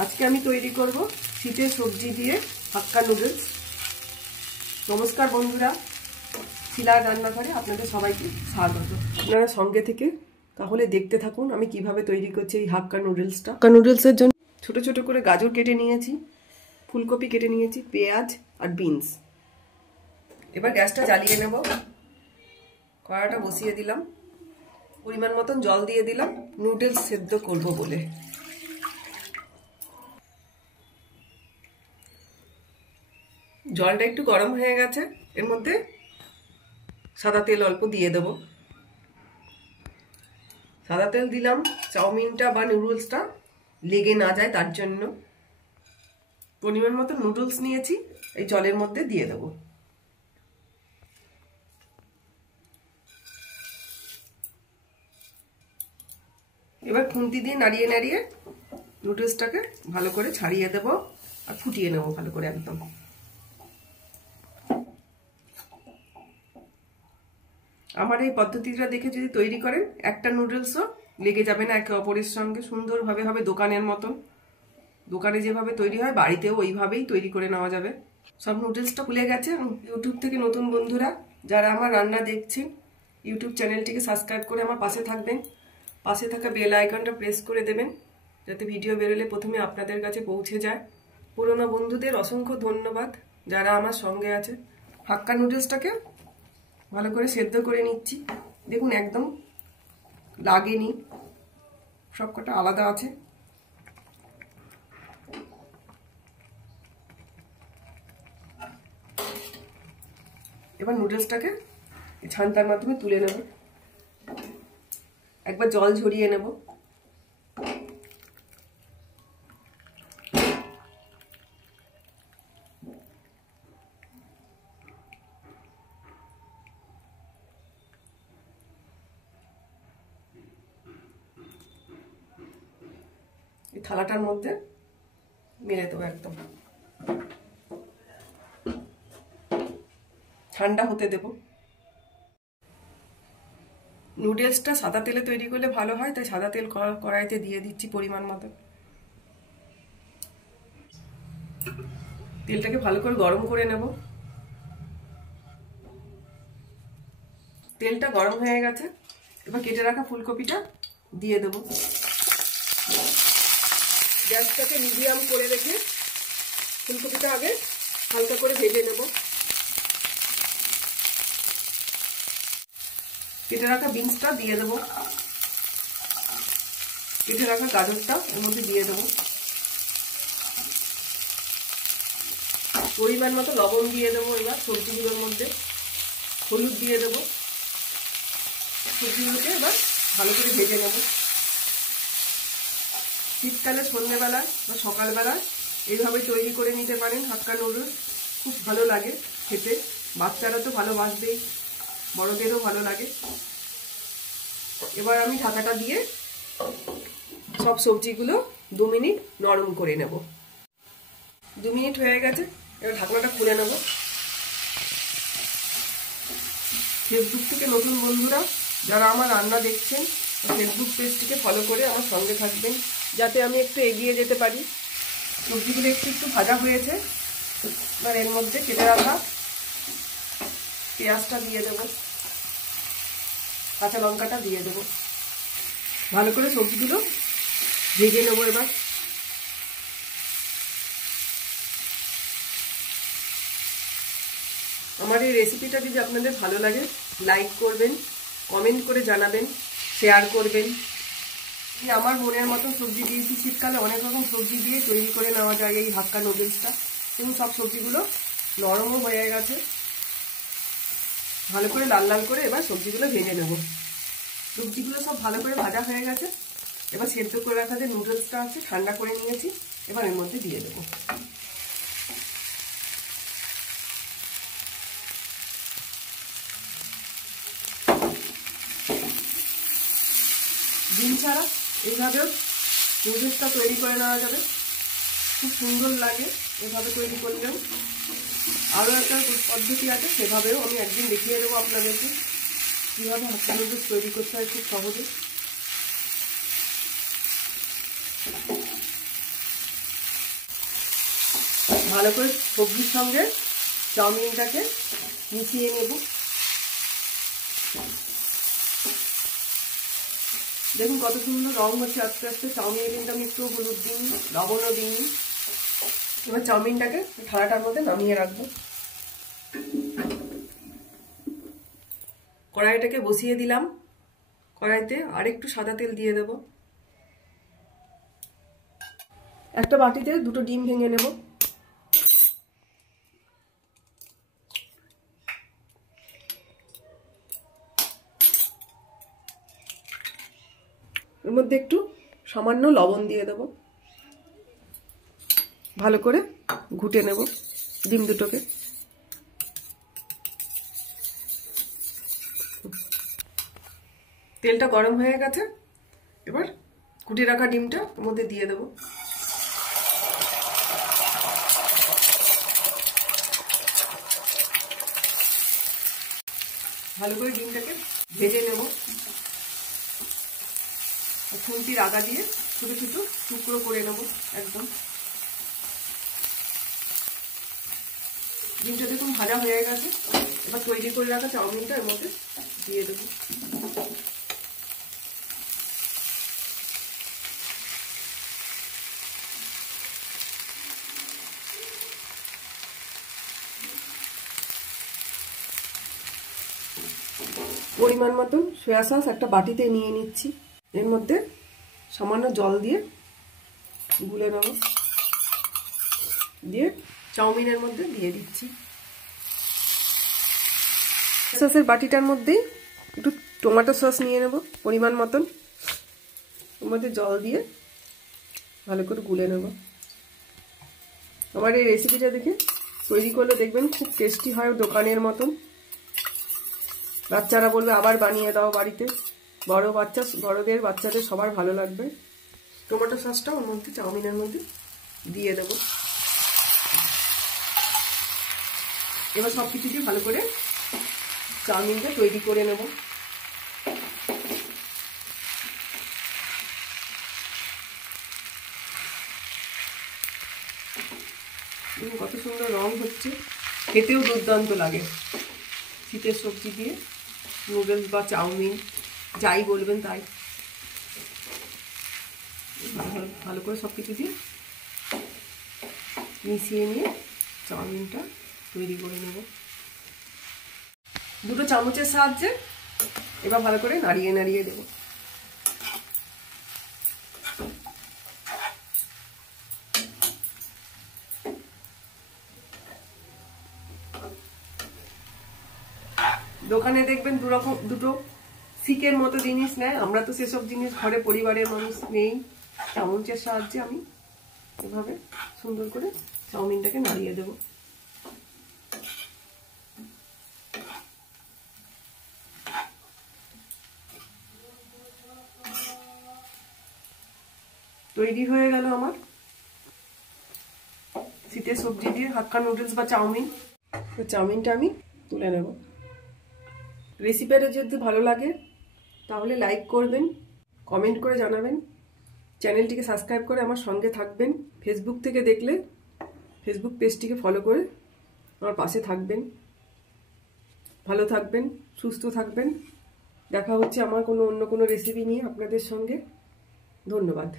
আজকে আমি তৈরি করব শীতের সবজি দিয়ে হাক্কা নুডলস। নমস্কার বন্ধুরা, শিলার রান্নাঘরে আপনাদের সবাইকে স্বাগত। আপনারা সঙ্গে থেকে তাহলে দেখতে থাকুন আমি কিভাবে তৈরি করছি এই হাক্কা নুডলসটা। হাক্কা নুডলসের জন্য ছোট ছোট করে গাজর কেটে নিয়েছি, ফুলকপি কেটে নিয়েছি, পেঁয়াজ আর বিনস। এবার গ্যাসটা জ্বালিয়ে নেব, কড়াটা বসিয়ে দিলাম, পরিমাণ মতন জল দিয়ে দিলাম নুডলস সেদ্ধ করব বলে। জলটা একটু গরম হয়ে গেছে, এর মধ্যে সাদা তেল অল্প দিয়ে দেব। সাদা তেল দিলাম চাউমিনটা বা নুডলসটা লেগে না যায় তার জন্য। পরিমাণ মতো নুডলস নিয়েছি, এই জলের মধ্যে দিয়ে দেব। এবার খুন্তি দিয়ে নাড়িয়ে নাড়িয়ে নুডলসটাকে ভালো করে ছাড়িয়ে দেব আর ফুটিয়ে নেব ভালো করে একদম। আমার এই পদ্ধতিটা দেখে যদি তৈরি করেন একটা নুডলসও লেগে যাবে না একে অপরের সঙ্গে, সুন্দরভাবে হবে দোকানের মতন। দোকানে যেভাবে তৈরি হয় বাড়িতেও ওইভাবেই তৈরি করে নেওয়া যাবে। সব নুডলসটা খুলে গেছে। ইউটিউব থেকে নতুন বন্ধুরা যারা আমার রান্না দেখছেন ইউটিউব চ্যানেলটিকে সাবস্ক্রাইব করে আমার পাশে থাকবেন। পাশে থাকা বেল আইকনটা প্রেস করে দেবেন যাতে ভিডিও বেরোলে প্রথমে আপনাদের কাছে পৌঁছে যায়। পুরনো বন্ধুদের অসংখ্য ধন্যবাদ যারা আমার সঙ্গে আছে। হাক্কা নুডলসটাকে ভালো করে সেদ্ধ করে নিচ্ছি। দেখুন একদম লাগেনি, সবকটা আলাদা আছে। এবার নুডলসটাকে ছান্তার মাধ্যমে তুলে নেব, একবার জল ঝরিয়ে নেব। এই থালাটার মধ্যে মেরে দেবো, একদম ঠান্ডা হতে দেব। নুডলসটা সাদা তেলে তৈরি করলে ভালো হয়, তাই সাদা তেল কড়াইতে দিয়ে দিচ্ছি পরিমাণ মতো। তেলটাকে ভালো করে গরম করে নেব। তেলটা গরম হয়ে গেছে, এবার কেটে রাখা ফুলকপিটা দিয়ে দেব। গ্যাসটাকে মিডিয়াম করে রেখে ফুলকপিটা আগে হালকা করে ভেজে নেব। কেটে রাখা বিনসটা দিয়ে দেব, কেটে রাখা গাজরটা এর মধ্যে দিয়ে দেব। পরিমাণ মতো লবণ দিয়ে দেবো। এবার সবজিগুলোর মধ্যে হলুদ দিয়ে দেবো। সবজিগুলোকে এবার ভালো করে ভেজে নেব। শীতকালে সন্ধ্যেবেলা বা সকালবেলা এইভাবে তৈরি করে নিতে পারেন হাক্কা নুডলস, খুব ভালো লাগে খেতে। বাচ্চারা তো ভালোবাসবেই, বড়দেরও ভালো লাগে। এবার আমি ঢাকাটা দিয়ে সব সবজিগুলো 2 মিনিট নরম করে নেব। 2 মিনিট হয়ে গেছে, এবার ঢাকনাটা খুলে নেব। ফেসবুক থেকে নতুন বন্ধুরা যারা আমার রান্না দেখছেন ফেসবুক পেজটিকে ফলো করে আমার সঙ্গে থাকবেন যাতে আমি একটু এগিয়ে যেতে পারি। সবজিগুলো একটু একটু ভাজা হয়েছে, এবার এর মধ্যে কেটে রাখা পেঁয়াজটা দিয়ে দেব, কাঁচা লঙ্কাটা দিয়ে দেব। ভালো করে সবজিগুলো ভেজে নেব। এবার আমার এই রেসিপিটা যদি আপনাদের ভালো লাগে লাইক করবেন, কমেন্ট করে জানাবেন, শেয়ার করবেন। আমার মনের মতো সবজি দিয়েছি, শীতকালে অনেক রকম সবজি দিয়ে তৈরি করে নেওয়া যায় এই হাক্কা নুডলসটা। এবং সব সবজিগুলো নরমও হয়ে গেছে। ভালো করে লাল লাল করে এবার সবজিগুলো ভেজে নেব। সবজিগুলো সব ভালো করে ভাজা হয়ে গেছে, এবার সেদ্ধ করে রাখা যে নুডলসটা আছে ঠান্ডা করে নিয়েছি, এবার এর মধ্যে দিয়ে দেবো। ডিম ছাড়া এইভাবেও নুডলসটা তৈরি করে নেওয়া যাবে, খুব সুন্দর লাগে এভাবে তৈরি করলেও। আরও একটা পদ্ধতি আছে, সেভাবেও আমি একদিন দেখিয়ে দেবো আপনাদেরকে কীভাবে হাক্কা নুডলস তৈরি করতে হয় খুব সহজে। ভালো করে সবজির সঙ্গে চাউমিনটাকে মিশিয়ে নেব। দেখুন কত সুন্দর রং হচ্ছে আস্তে আস্তে। চাউমিনে কিন্তু আমি একটু হলুদ দিইনি, লবণও দিইনি। এবার চাউমিনটাকে থালাটার মধ্যে নামিয়ে রাখবো। কড়াইটাকে বসিয়ে দিলাম। কড়াইতে আরেকটু সাদা তেল দিয়ে দেব। একটা বাটিতে 2টো ডিম ভেঙে নেব। এর মধ্যে একটু সামান্য লবণ দিয়ে দেব। ভালো করে ঘুটে নেব ডিম দুটোকে। তেলটা গরম হয়ে গেছে। এবার কুটে রাখা ডিমটা ওর মধ্যে দিয়ে দেব। ভালো করে ডিমটাকে ভেজে নেব। খুন্তির আগা দিয়ে ছোট ছোট টুকরো করে নেব একদম। ডিমটা দেখুন ভাজা হয়ে গেছে। এবার তৈরি করে রাখা চাউমিনটা এর মধ্যে দিয়ে দেবো। পরিমাণ মতন সয়া সস একটা বাটিতে নিয়ে নিচ্ছি। এর মধ্যে সামান্য জল দিয়ে গুলে নেব। দিয়ে চাউমিনের মধ্যে দিয়ে দিচ্ছি। সসের বাটিটার মধ্যেই একটু টমেটো সস নিয়ে নেব পরিমাণ মতন। ওর মধ্যে জল দিয়ে ভালো করে গুলে নেব। আমার এই রেসিপিটা দেখে তৈরি করলে দেখবেন খুব টেস্টি হয়, দোকানের মতন। বাচ্চারা বলবে আবার বানিয়ে দাও বাড়িতে। বড়দের বাচ্চাদের সবার ভালো লাগবে। টমেটো সসটা ওর মধ্যে চাউমিনের মধ্যে দিয়ে দেব। এবার সব কিছু দিয়ে ভালো করে চাউমিনটা তৈরি করে নেব। কত সুন্দর রং হচ্ছে, খেতেও দুর্দান্ত লাগে। শীতের সবজি দিয়ে নুডলস বা চাউমিন যাই বলবেন তাই। ভালো করে সব কিছু দিয়ে মিশিয়ে নিয়ে চাউমিনটা তৈরি করে নেব 2টো চামচের সাহায্যে। এবার ভালো করে নাড়িয়ে নাড়িয়ে দেব। দোকানে দেখবেন দুটো শিকের মতো জিনিস নেয়। আমরা তো সেসব জিনিস ঘরে পরিবারের মানুষ নেই। চামচের সাহায্যে আমি এভাবে সুন্দর করে চাউমিনটাকে নাড়িয়ে দেব। তৈরি হয়ে গেল আমার শীতের সবজি দিয়ে হাক্কা নুডলস বা চাউমিন। চাউমিনটা আমি তুলে নেব। রেসিপিটা যদি ভালো লাগে তাহলে লাইক করবেন, কমেন্ট করে জানাবেন, চ্যানেলটিকে সাবস্ক্রাইব করে আমার সঙ্গে থাকবেন। ফেসবুক থেকে দেখলে ফেসবুক পেজটিকে ফলো করে আমার পাশে থাকবেন। ভালো থাকবেন, সুস্থ থাকবেন। দেখা হচ্ছে আমার অন্য কোনো রেসিপি নিয়ে আপনাদের সঙ্গে। ধন্যবাদ।